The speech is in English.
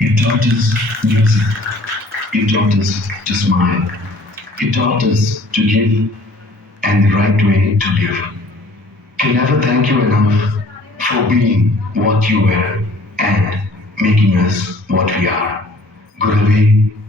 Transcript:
You taught us music. You taught us to smile. You taught us to give and the right way to live. Can never thank you enough for being what you were and making us what we are. Gurave